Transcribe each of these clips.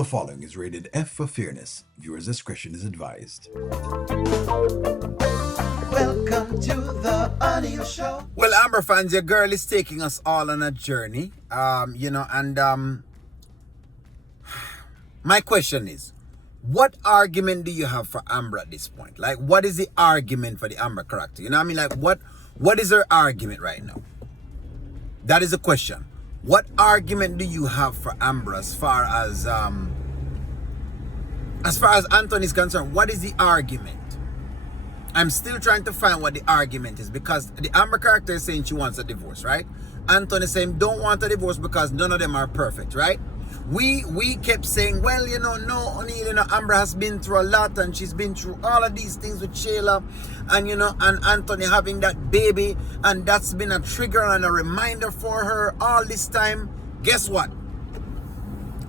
The following is rated F for fairness. Viewers' discretion is advised. Welcome to the audio show. Well, Amber fans, your girl is taking us all on a journey. My question is, what argument do you have for Amber at this point? Like, what is the argument for the Amber character? You know what I mean? Like, what is her argument right now? That is the question. What argument do you have for Amber as far as Anthony is concerned? What is the argument? I'm still trying to find what the argument is, because the Amber character is saying she wants a divorce, right? Anthony is saying don't want a divorce because none of them are perfect, right? We kept saying, well, no, O'Neal, Amber has been through a lot, and she's been through all of these things with Shayla, and Anthony having that baby, and that's been a trigger and a reminder for her all this time. Guess what?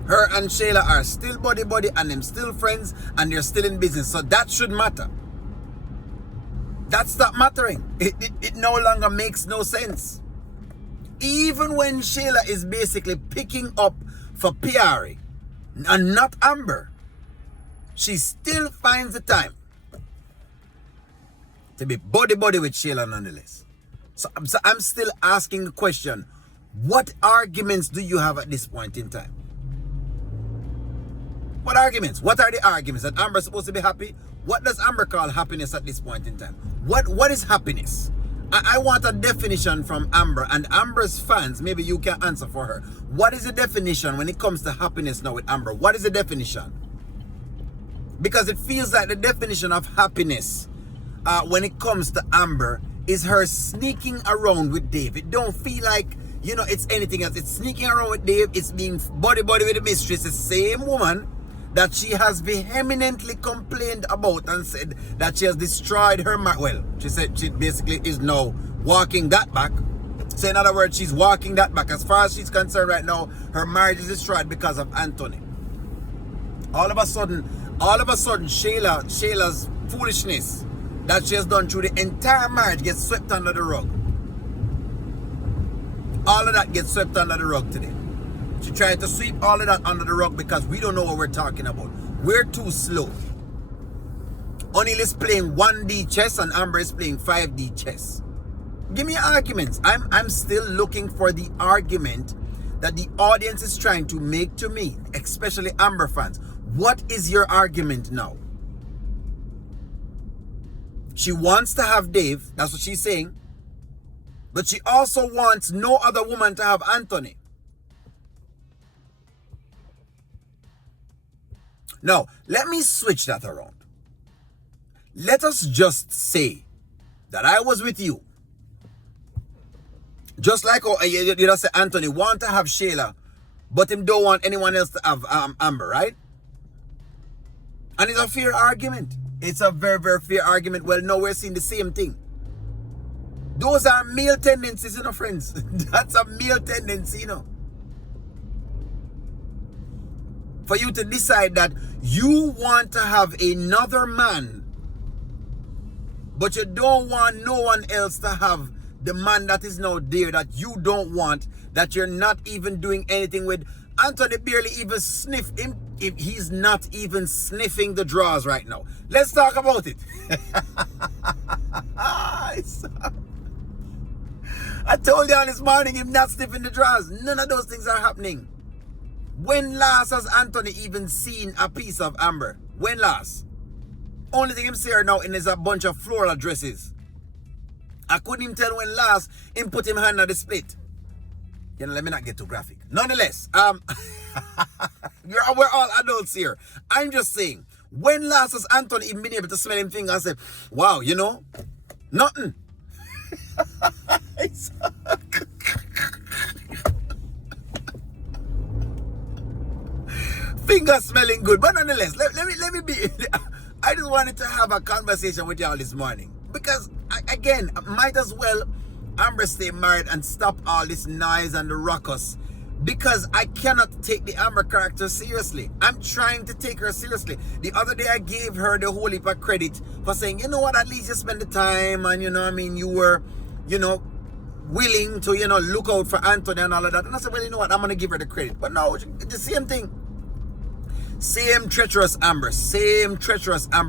Her and Shayla are still buddy, and them still friends, and they're still in business. So that should matter. That stopped mattering. It no longer makes no sense. Even when Shayla is basically picking up for Piari and not Amber, she still finds the time to be buddy with Shayla nonetheless. So I'm still asking the question, what arguments do you have at this point in time? What arguments? What are the arguments? That Amber's supposed to be happy? What does Amber call happiness at this point in time? What is happiness? I want a definition from Amber, and Amber's fans, maybe you can answer for her. What is the definition when it comes to happiness now with Amber? What is the definition? Because it feels like the definition of happiness when it comes to Amber is her sneaking around with Dave. It don't feel like, it's anything else. It's sneaking around with Dave. It's being buddy with the mistress. The same woman that she has vehemently complained about and said that she has destroyed her marriage. Well, she said she basically is now walking that back. So in other words, she's walking that back. As far as she's concerned right now, her marriage is destroyed because of Anthony. All of a sudden, Shayla's foolishness that she has done through the entire marriage gets swept under the rug. All of that gets swept under the rug today. She tried to sweep all of that under the rug because we don't know what we're talking about. We're too slow. O'Neal is playing 1D chess and Amber is playing 5D chess. Give me arguments. I'm still looking for the argument that the audience is trying to make to me, especially Amber fans. What is your argument now? She wants to have Dave. That's what she's saying. But she also wants no other woman to have Anthony. Now, let me switch that around. Let us just say that I was with you. Just like you just say Anthony want to have Shayla, but him don't want anyone else to have Amber, right? And it's a fair argument. It's a very, very fair argument. Well, no, we're seeing the same thing. Those are male tendencies, friends. That's a male tendency, For you to decide that you want to have another man, but you don't want no one else to have the man that is now there that you don't want, that you're not even doing anything with. Anthony barely even sniff him. If he's not even sniffing the drawers right now. Let's talk about it. I told you this morning him not sniffing the drawers. None of those things are happening. When last has Anthony even seen a piece of Amber? When last? Only thing him see her now in is a bunch of floral dresses. I couldn't even tell when last him put him hand on the split. Let me not get too graphic. Nonetheless, we're all adults here. I'm just saying, when last has Anthony even been able to smell him finger and say, wow, nothing. Finger smelling good, but nonetheless, let me be. I just wanted to have a conversation with y'all this morning because again, might as well Amber stay married and stop all this noise and the ruckus, because I cannot take the Amber character seriously. I'm trying to take her seriously. The other day I gave her the whole heap of credit for saying, you know what, at least you spend the time and you were, willing to, look out for Anthony and all of that. And I said, well, you know what, I'm going to give her the credit. But no, it's the same thing. Same treacherous Amber,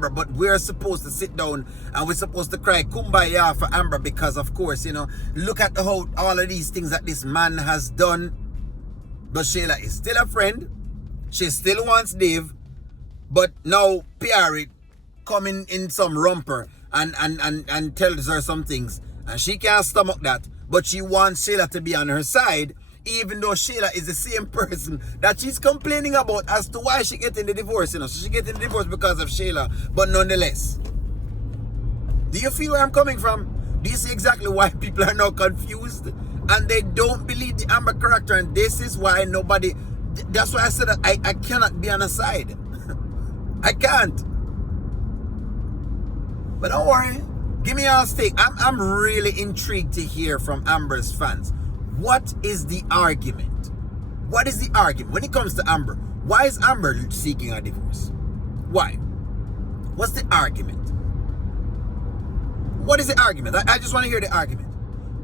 but we're supposed to sit down and we're supposed to cry kumbaya for Amber because, of course, you know, look at how all of these things that this man has done. But Shayla is still a friend. She still wants Dave, but now Pierre coming in some romper and tells her some things, and she can't stomach that, but she wants Shayla to be on her side, even though Shayla is the same person that she's complaining about as to why she getting the divorce, you know. So she getting the divorce because of Shayla, but nonetheless. Do you feel where I'm coming from? Do you see exactly why people are now confused? And they don't believe the Amber character, and this is why nobody... That's why I said that I cannot be on a side. I can't. But don't worry. Give me your stake. I'm really intrigued to hear from Amber's fans. What is the argument? What is the argument when it comes to Amber? Why is Amber seeking a divorce? Why? What's the argument? What is the argument? I just want to hear the argument.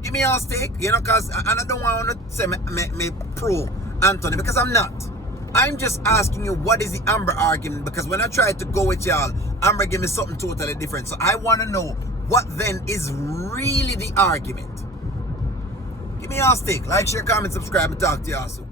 Give me your stake, you know, because I don't want to say me pro Anthony, because I'm not. I'm just asking you, what is the Amber argument? Because when I tried to go with y'all, Amber gave me something totally different. So I want to know, what then is really the argument? Give me your stake. Like, share, comment, subscribe, and talk to y'all soon.